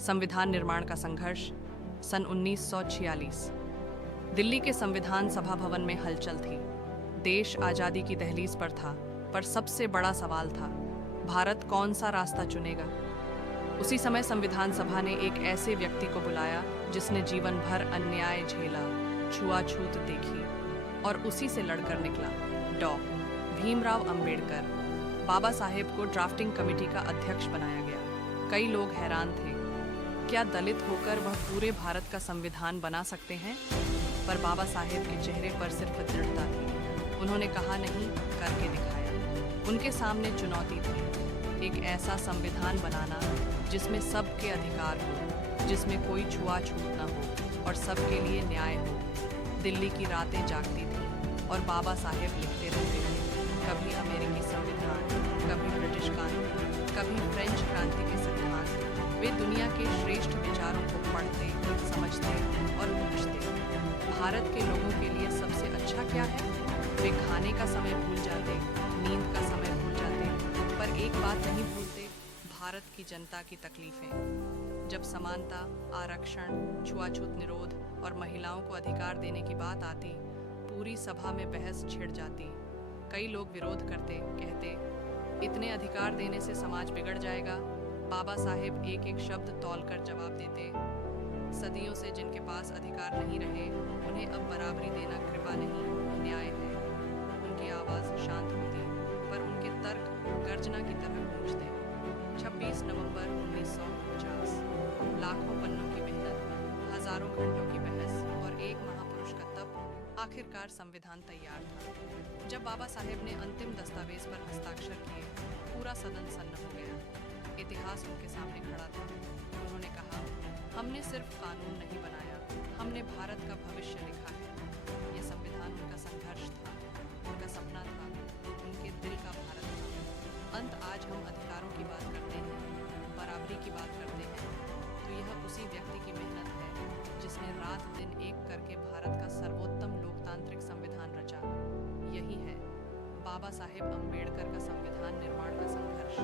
संविधान निर्माण का संघर्ष सन 1946। दिल्ली के संविधान सभा भवन में हलचल थी। देश आज़ादी की दहलीज पर था, पर सबसे बड़ा सवाल था, भारत कौन सा रास्ता चुनेगा। उसी समय संविधान सभा ने एक ऐसे व्यक्ति को बुलाया जिसने जीवन भर अन्याय झेला, छुआछूत देखी और उसी से लड़कर निकला। डॉ. भीमराव अंबेडकर। बाबा साहेब को ड्राफ्टिंग कमेटी का अध्यक्ष बनाया गया। कई लोग हैरान थे, क्या दलित होकर वह पूरे भारत का संविधान बना सकते हैं? पर बाबा साहेब के चेहरे पर सिर्फ दृढ़ता थी। उन्होंने कहा नहीं, करके दिखाया। उनके सामने चुनौती थी, एक ऐसा संविधान बनाना जिसमें सबके अधिकार हो, जिसमें कोई छुआछूत न हो और सबके लिए न्याय हो। दिल्ली की रातें जागती थीं और बाबा साहेब लिखते रहते थे, कभी अमेरिकी संविधान, कभी ब्रिटिश कानून, कभी फ्रेंच क्रांति के सिद्धांत। वे दुनिया के श्रेष्ठ विचारों को पढ़ते, समझते और पूछते, भारत के लोगों के लिए सबसे अच्छा क्या है? वे खाने का समय भूल जाते, नींद का समय भूल जाते, पर एक बात नहीं भूलते, भारत की जनता की तकलीफें। जब समानता, आरक्षण, छुआछूत निरोध और महिलाओं को अधिकार देने की बात आती, पूरी सभा में बहस छिड़ जाती। कई लोग विरोध करते, कहते, इतने अधिकार देने से समाज बिगड़ जाएगा। बाबा साहेब एक एक शब्द तौलकर जवाब देते, सदियों से जिनके पास अधिकार नहीं रहे, उन्हें अब बराबरी देना कृपा नहीं, न्याय है। उनकी आवाज़ शांत होती, पर उनके तर्क गर्जना की तरह गूंजते। 26 नवंबर 1950। लाखों पन्नों की मेहनत, हजारों घंटों की बहस और एक महापुरुष का तप, आखिरकार संविधान तैयार था। जब बाबा साहेब ने अंतिम दस्तावेज पर हस्ताक्षर किए, पूरा सदन सन्न हो गया। इतिहास उनके सामने खड़ा था। उन्होंने कहा, हमने सिर्फ कानून नहीं बनाया, हमने भारत का भविष्य लिखा है। ये संविधान उनका संघर्ष था, उनका सपना था, उनके दिल का भारत था। अंत आज हम अधिकारों की बात करते हैं, बराबरी की बात करते हैं, तो यह उसी व्यक्ति की मेहनत है जिसने रात दिन एक करके भारत का सर्वोत्तम लोकतांत्रिक संविधान रचा। यही है बाबा साहेब अम्बेडकर का संविधान निर्माण का संघर्ष।